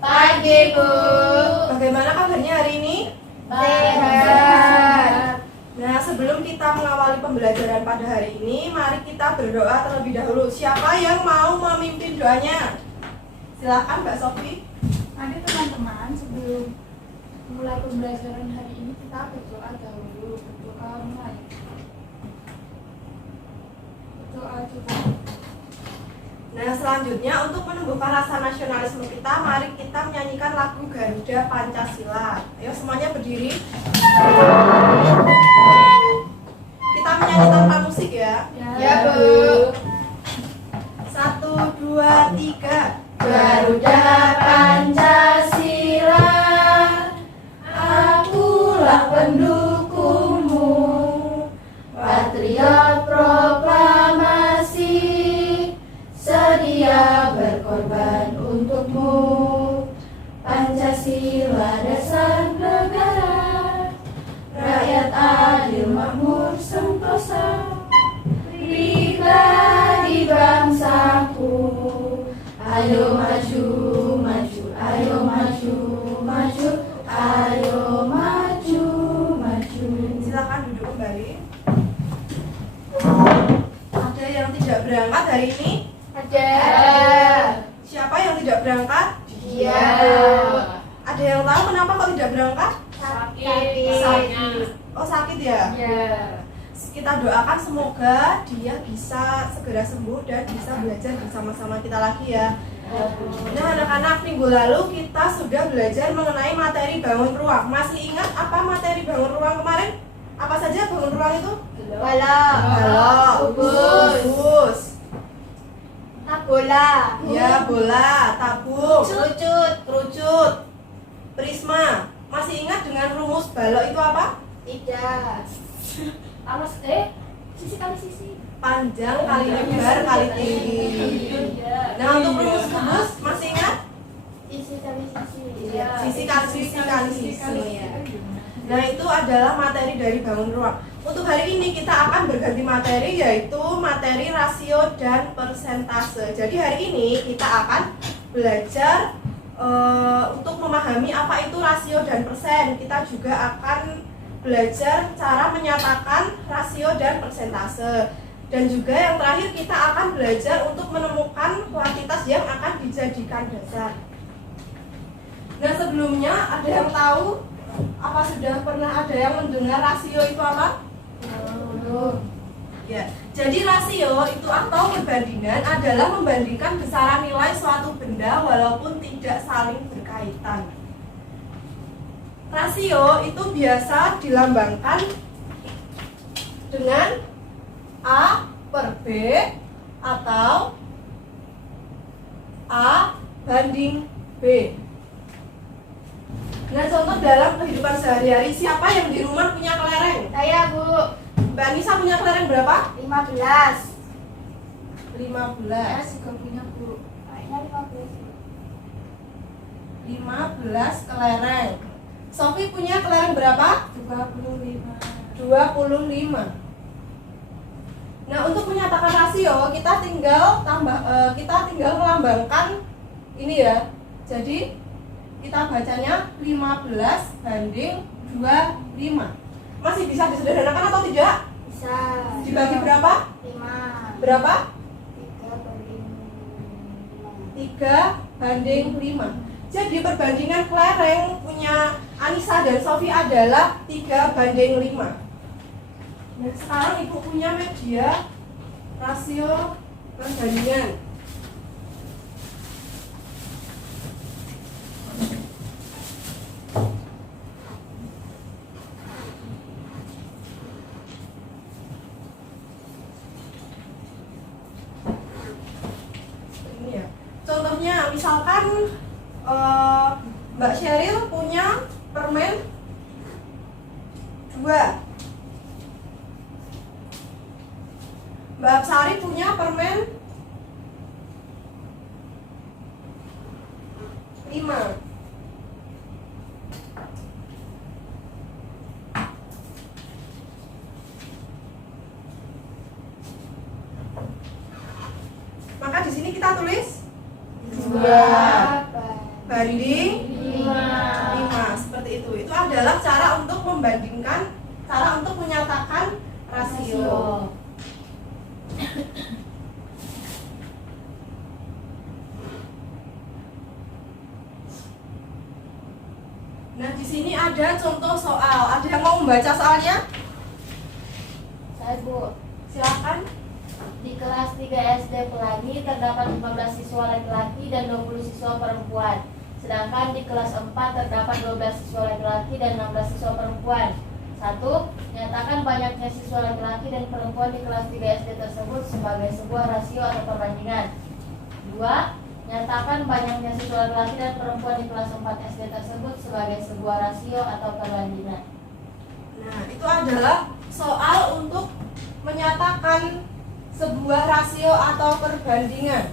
Pagi, Bu. Bagaimana kabarnya hari ini? Sehat. Nah, sebelum kita mengawali pembelajaran pada hari ini, mari kita berdoa terlebih dahulu. Siapa yang mau memimpin doanya? Silakan Mbak Sofi. Nanti teman-teman, sebelum mulai pembelajaran hari ini kita berdoa dahulu. Berdoa mulai. Berdoa juga. Nah, selanjutnya untuk menumbuhkan rasa nasionalisme kita, mari kita menyanyikan lagu Garuda Pancasila. Ayo semuanya berdiri. Kita menyanyi tanpa musik ya. Ya, Bu. 1, 2, 3. Garuda Pancasila, akulah pendukungmu, patriot proklamasi, sedia berkorban untukmu. Pancasila dasar negara, rakyat adil makmur sentosa, pribadi bangsaku. Ayo maju, maju, ayo maju, maju, ayo maju, maju. Silakan duduk kembali. Ada yang tidak berangkat hari ini? Ada. Siapa yang tidak berangkat? Iya. Ada yang tahu kenapa kok tidak berangkat? Sakit. Oh, sakit ya? Iya. Kita doakan semoga dia bisa segera sembuh dan bisa belajar bersama-sama kita lagi ya. Nah, anak-anak, minggu lalu kita sudah belajar mengenai materi bangun ruang. Masih ingat apa materi bangun ruang kemarin? Apa saja bangun ruang itu? Balok, bus, Bola. ya bola, tabung, Kerucut. prisma. Masih ingat dengan rumus balok itu apa? Tidak. Sisi kali sisi. Panjang kali lebar kali tinggi. Nah, untuk rumus kubus masih ingat? Sisi kali sisi. Sisi kali sisi. Nah, itu adalah materi dari bangun ruang. Untuk hari ini kita akan berganti materi, yaitu materi rasio dan persentase. Jadi hari ini kita akan belajar untuk memahami apa itu rasio dan persen. Kita juga akan belajar cara menyatakan rasio dan persentase. Dan juga yang terakhir kita akan belajar untuk menemukan kuantitas yang akan dijadikan dasar. Nah, sebelumnya ada yang tahu apa sudah pernah ada yang mendengar rasio itu apa? Ya, jadi rasio itu atau perbandingan adalah membandingkan besaran nilai suatu benda walaupun tidak saling berkaitan. Rasio itu biasa dilambangkan dengan A per B atau A banding B. Nah, contoh dalam kehidupan sehari-hari, siapa yang di rumah punya kelereng? Saya, Bu. Mbak Nisa punya kelereng berapa? 15. 15. juga punya, Bu. Kayaknya 15. 15 kelereng. Sofi punya kelereng berapa? 25. 25. Nah, untuk menyatakan rasio kita tinggal melambangkan ini ya. Jadi kita bacanya 15 banding 25. Masih bisa disederhanakan atau tidak? Bisa. Dibagi berapa? 5. Berapa? 3 banding 3 banding 5. Jadi perbandingan kelereng punya Anissa dan Sofi adalah 3 banding 5. Nah, sekarang Ibu punya media rasio perbandingan. Ini ya. Contohnya misalkan Mbak Sheryl punya permen 2. Mbak Absari punya permen 5. Maka di sini kita tulis 2. banding 5. 5. Seperti itu. Itu adalah cara untuk membandingkan, cara untuk menyatakan rasio. Nah, di sini ada contoh soal. Ada yang mau membaca soalnya? Saya Bu. Silakan. Di kelas 3 SD Pelangi terdapat 15 siswa laki-laki dan 20 siswa perempuan. Sedangkan di kelas 4 terdapat 12 siswa laki-laki dan 16 siswa perempuan. 1. Nyatakan banyaknya siswa laki-laki dan perempuan di kelas 3 SD tersebut sebagai sebuah rasio atau perbandingan. 2. Nyatakan banyaknya siswa laki-laki dan perempuan di kelas 4 SD tersebut sebagai sebuah rasio atau perbandingan. Nah, itu adalah soal untuk menyatakan sebuah rasio atau perbandingan.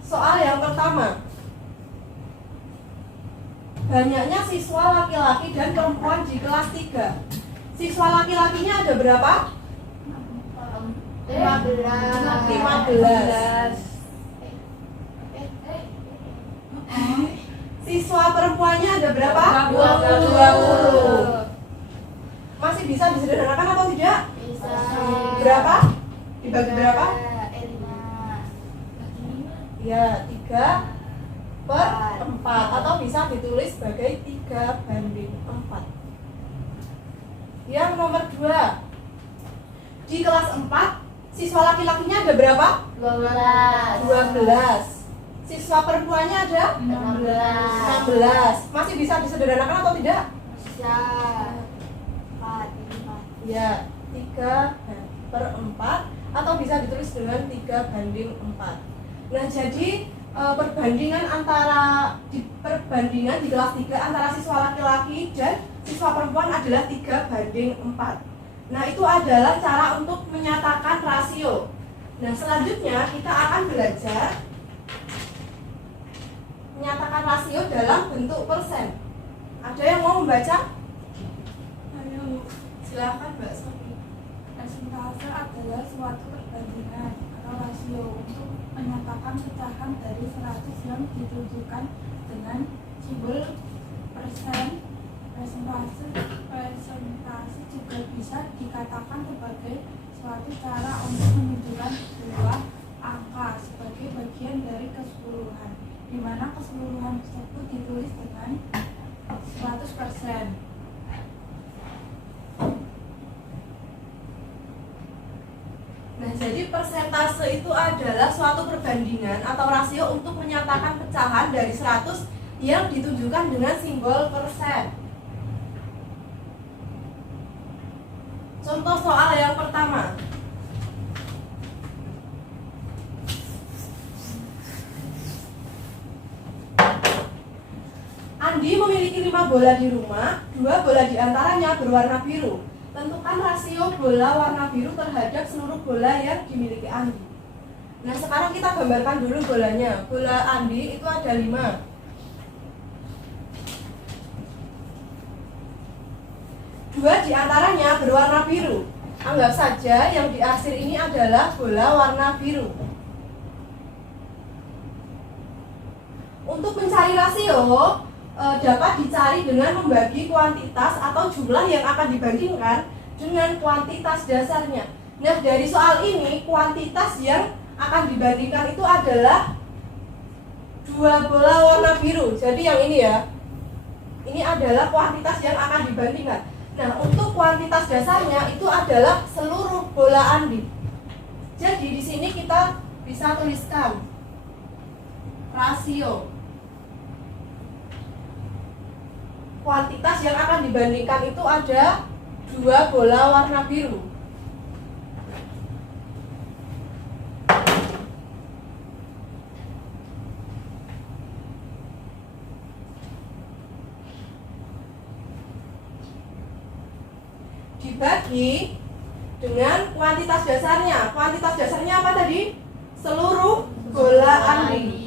Soal yang pertama. Banyaknya siswa laki-laki dan perempuan di kelas 3. Siswa laki-lakinya ada berapa? 15. Siswa perempuannya ada berapa? 20. Masih bisa disederhanakan atau tidak? Bisa. Berapa? Dibagi berapa? 5. Ya, 3/4. Atau bisa ditulis sebagai 3/4. Yang nomor 2. Di kelas 4 siswa laki-lakinya ada berapa? 12. Siswa perempuannya ada 16. Masih bisa disederhanakan atau tidak? Bisa. 4. Ya, 3/4 atau bisa ditulis dengan 3/4. Nah, jadi perbandingan di kelas 3 antara siswa laki-laki dan siswa perempuan adalah 3/4. Nah, itu adalah cara untuk menyatakan rasio. Nah, selanjutnya kita akan belajar menyatakan rasio dalam bentuk persen. Ada yang mau membaca? Ayo. Silakan, Mbak Sofi. Persentase adalah suatu perbandingan atau rasio untuk menyatakan pecahan dari 100 yang ditunjukkan dengan simbol persen. Persentase juga bisa dikatakan sebagai suatu cara untuk menunjukkan sebuah angka sebagai bagian dari keseluruhan, di mana keseluruhan tersebut ditulis dengan 100%. Nah, jadi persentase itu adalah suatu perbandingan atau rasio untuk menyatakan pecahan dari 100 yang ditunjukkan dengan simbol persen. Contoh soal yang pertama. Andi memiliki 5 bola di rumah, 2 bola di antaranya berwarna biru. Tentukan rasio bola warna biru terhadap seluruh bola yang dimiliki Andi. Nah, sekarang kita gambarkan dulu bolanya. Bola Andi itu ada 5. 2 di antaranya berwarna biru. Anggap saja yang di akhir ini adalah bola warna biru. Untuk mencari rasio dapat dicari dengan membagi kuantitas atau jumlah yang akan dibandingkan dengan kuantitas dasarnya. Nah, dari soal ini kuantitas yang akan dibandingkan itu adalah 2 bola warna biru. Jadi yang ini ya. Ini adalah kuantitas yang akan dibandingkan. Nah, untuk kuantitas dasarnya itu adalah seluruh bola Andi. Jadi di sini kita bisa tuliskan rasio. Kuantitas yang akan dibandingkan itu ada 2 bola warna biru. Dibagi dengan kuantitas dasarnya. Kuantitas dasarnya apa tadi? Seluruh bola Andi.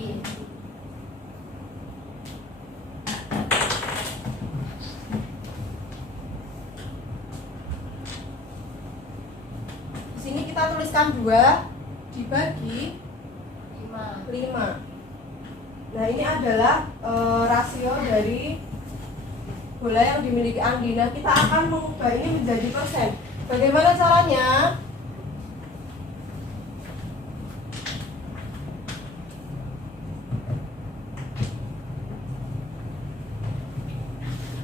Di sini kita tuliskan 2 dibagi 5. 5. Nah, ini adalah rasio dari bola yang dimiliki Andi. Nah, kita akan mengubah ini menjadi persen. Bagaimana caranya?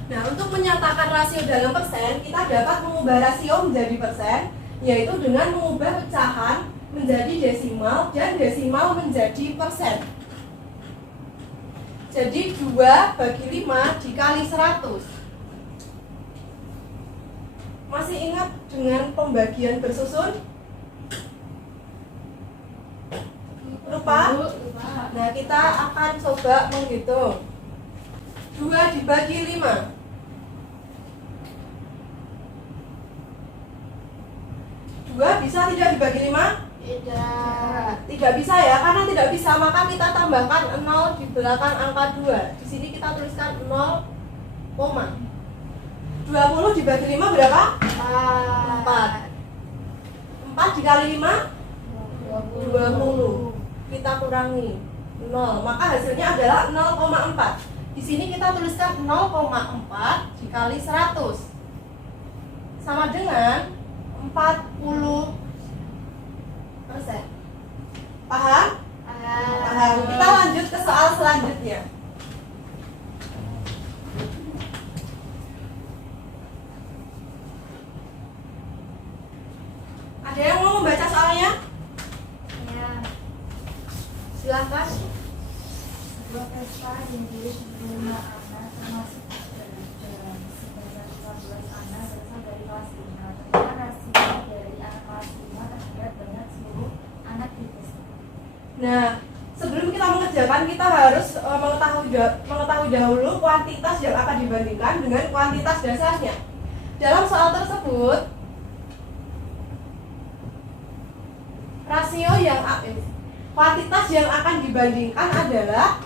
Nah, untuk menyatakan rasio dalam persen, kita dapat mengubah rasio menjadi persen, yaitu dengan mengubah pecahan menjadi desimal dan desimal menjadi persen. Jadi 2/5 dikali 100. Masih ingat dengan pembagian bersusun? Lupa? Nah, kita akan coba menghitung. 2 dibagi 5. 2 bisa tidak dibagi 5? Tidak bisa ya, karena tidak bisa maka kita tambahkan 0 di belakang angka 2. Di sini kita tuliskan 0, 20 dibagi 5 berapa? 4. 4 dikali 5? 20. Kita kurangi 0, maka hasilnya adalah 0,4. Di sini kita tuliskan 0,4 dikali 100 sama dengan 40%. Paham? Paham. Kita lanjut ke soal selanjutnya. Ada yang mau membaca soalnya? Ya. Silakan. Sebuah pesta dimiliki 5 anak termasuk pelajaran sebanyak 15 anak berasal dari kelas 5. Tentukan rasio dari anak kelas 5 terhadap banyak seluruh anak di pesta. Nah, sebelum kita mengerjakan kita harus mengetahui dahulu kuantitas yang akan dibandingkan dengan kuantitas dasarnya. Dalam soal tersebut, rasio yang kuantitas yang akan dibandingkan adalah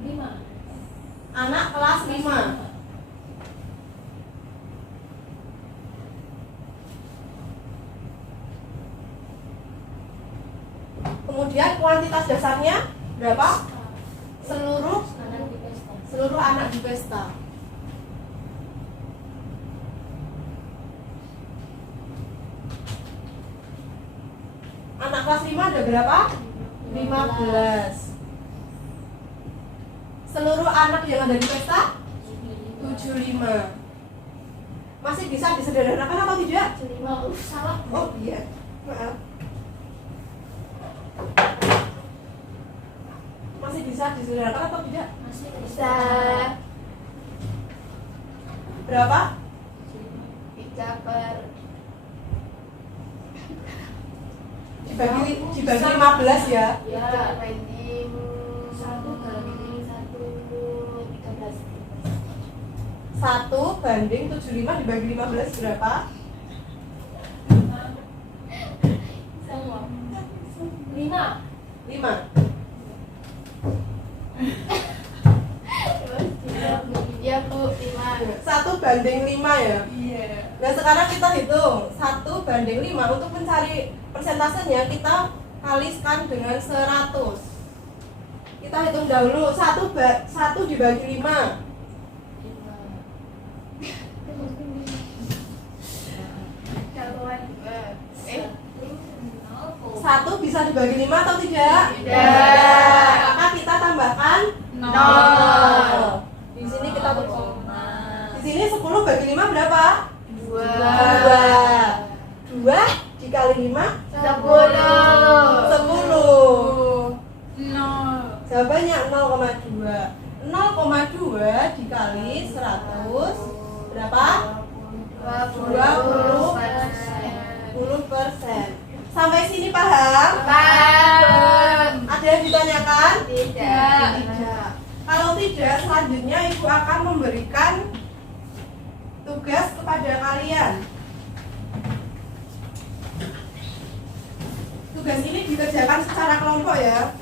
5. anak kelas 5. Kemudian kuantitas dasarnya berapa? Seluruh anak di pesta. Anak kelas 5 ada berapa? 15. Seluruh anak yang ada di pesta 75. Masih bisa disederhanakan atau tidak? 5. Salah. Oh iya, maaf. Masih bisa disederhanakan atau tidak? Masih bisa. Berapa? 3/. Dibagi 15 ya. Ya, banding 1 banding 75 dibagi 15 berapa? Sama. 5. 5. Ya Bu, 5. 1 banding 5 ya. Iya. Nah, sekarang kita hitung 1 banding 5. Untuk mencari persentasenya kita kaliskan dengan 100. Kita hitung dahulu 1 dibagi 5. 1 bisa dibagi 5 atau tidak? Tidak. Maka kita tambahkan 0. Di sini kita tulis. Di sini 10 bagi 5 berapa? 2. 2 dikali 5 10. 10. 0. Jawabannya 0,2. 0,2 dikali 100 berapa? 20%. Sampai sini paham? Paham. Ada yang ditanyakan? Tidak. Kalau tidak, selanjutnya Ibu akan memberikan tugas kepada kalian. Tugas ini dikerjakan secara kelompok ya.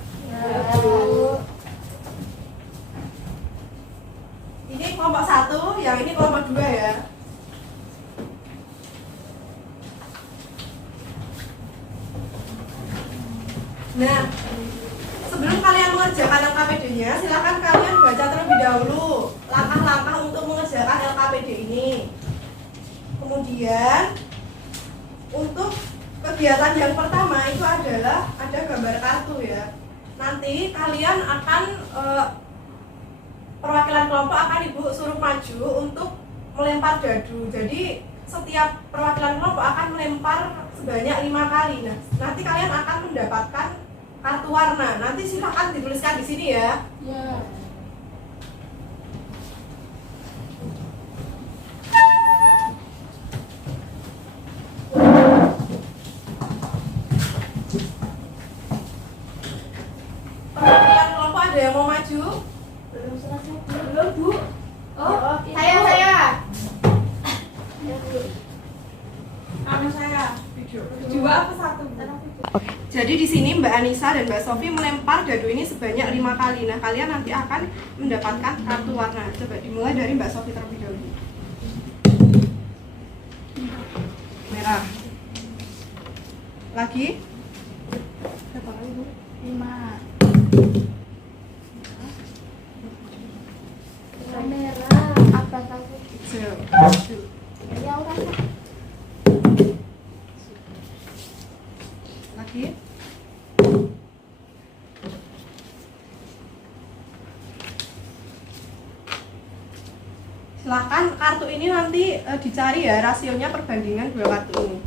Ini kelompok 1, yang ini kelompok 2 ya. Nah, sebelum kalian mengerjakan LKPD-nya, silakan kalian baca terlebih dahulu langkah-langkah untuk mengerjakan LKPD ini. Kemudian untuk kegiatan yang pertama itu adalah ada gambar kartu ya. Nanti kalian akan perwakilan kelompok akan ibu suruh maju untuk melempar dadu. Jadi setiap perwakilan kelompok akan melempar sebanyak 5 kali. Nah, nanti kalian akan mendapatkan kartu warna. Nanti silakan dituliskan di sini ya. Ya. Perwakilan kelompok ada yang mau maju? Belum selesai. Belum, Bu. Oh, Saya. Anu saya video. Dua apa satu? Jadi di sini Mbak Anissa dan Mbak Sofi melempar dadu ini sebanyak 5 kali. Nah, kalian nanti akan mendapatkan kartu warna. Coba dimulai dari Mbak Sofi terlebih dahulu. Merah. Lagi? Berapa kali, Bu? 5. Merah. Apa kamu? Hijau. Ya udah. Lagi? Silakan kartu ini nanti dicari ya rasionya perbandingan dua kartu ini.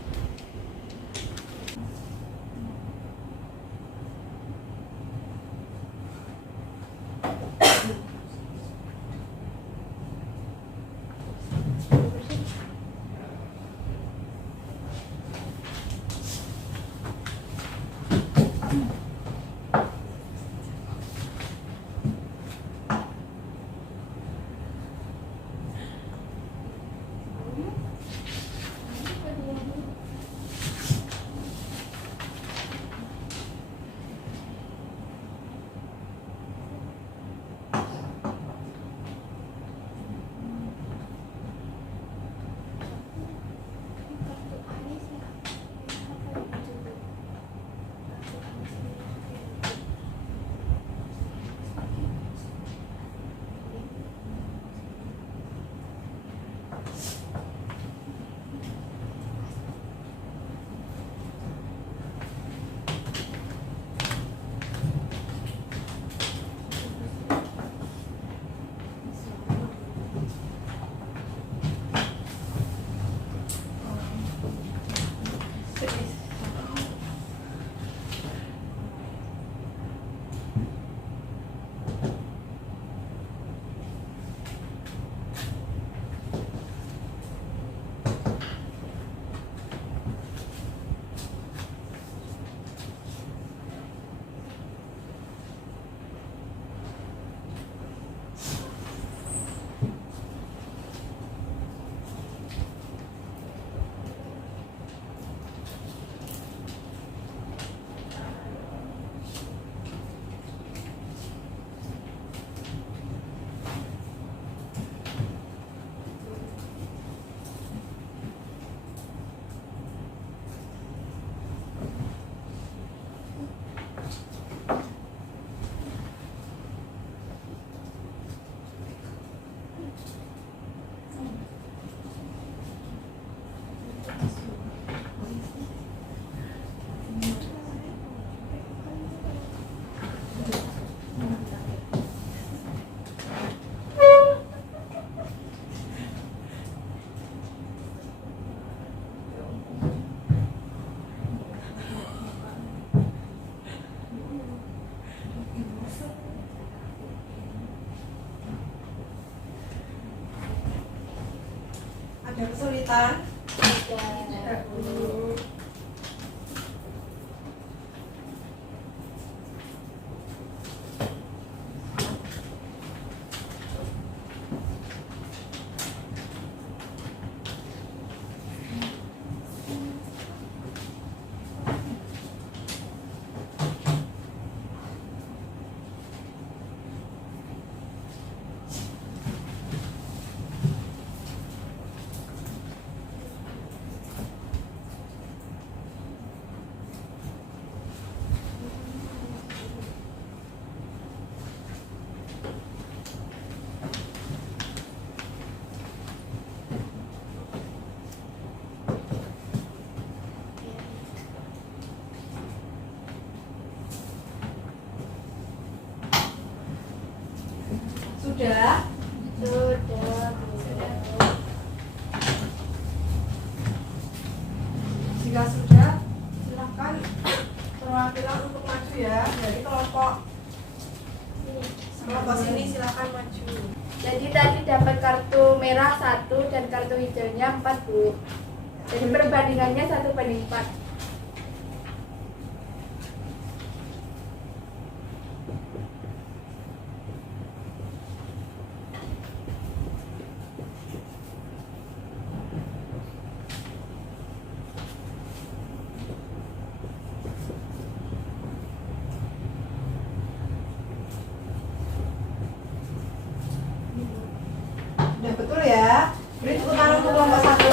Ada kesulitan? Sudah? Sudah. Jika sudah, silahkan perwakilan untuk maju ya. Dari kelompok sini silahkan maju. Jadi tadi dapat kartu merah 1 dan kartu hijaunya 4, Bu. Jadi perbandingannya 1:4. Sudah betul ya. Beri tepuk tangan untuk kelompok 1.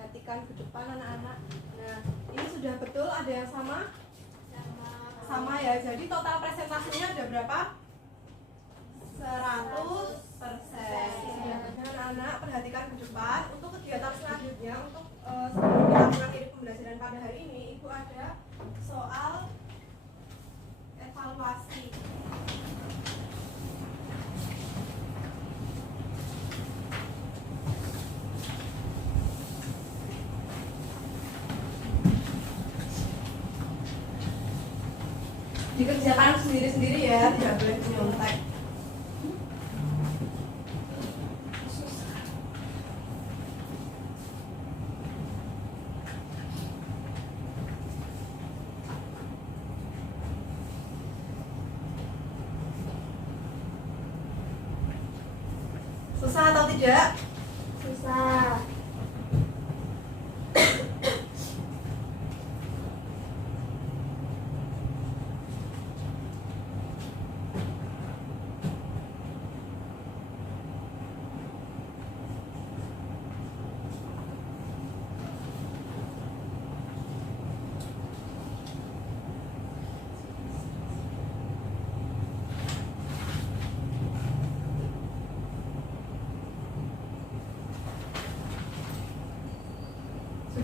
Perhatikan ke depan anak-anak. Nah, ini sudah betul, ada yang sama? Sama ya. Jadi total presentasinya ada berapa? 100%. Anak-anak perhatikan ke depan. Untuk kegiatan selanjutnya, untuk sebelum kita mengakhiri pembelajaran pada hari ini, Ibu ada soal evaluasi. Dikerjakan sendiri-sendiri ya, tidak boleh nyontek. Susah atau tidak? Susah.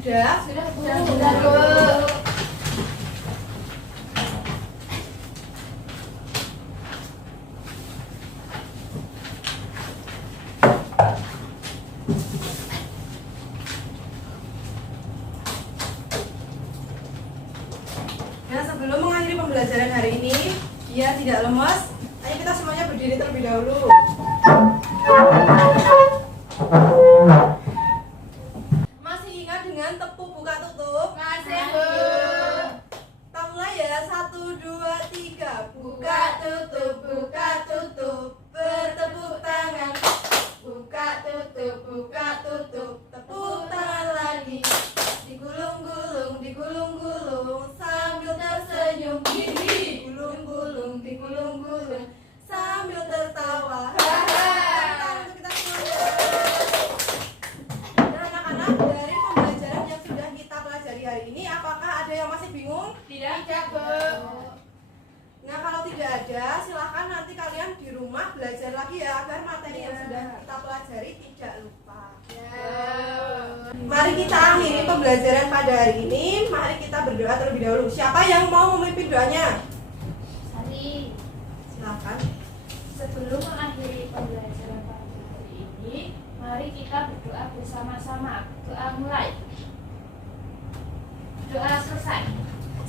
Sudah? Sudah, Bu. Sudah, Bu. Nah, sebelum mengakhiri pembelajaran hari ini, biar tidak lemas, ayo kita semuanya berdiri terlebih dahulu. Masih ingat dengan tepuk buka tutup? Masih, Bu. Kita mulai ya, 1, 2, 3. Buka tutup, bertepuk tangan. Buka tutup, tepuk tangan lagi. Digulung-gulung, sambil tersenyum. Digulung-gulung, sambil tertawa. Tangan untuk kita semuanya. pembelajaran pada hari ini, mari kita berdoa terlebih dahulu. Siapa yang mau memimpin doanya? Sari, Silakan. sebelum mengakhiri pembelajaran pagi hari ini, mari kita berdoa bersama-sama. Doa mulai. Doa selesai.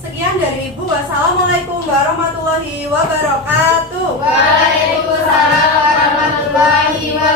Sekian dari Ibu. Wassalamualaikum warahmatullahi wabarakatuh. Waalaikumsalam warahmatullahi wabarakatuh.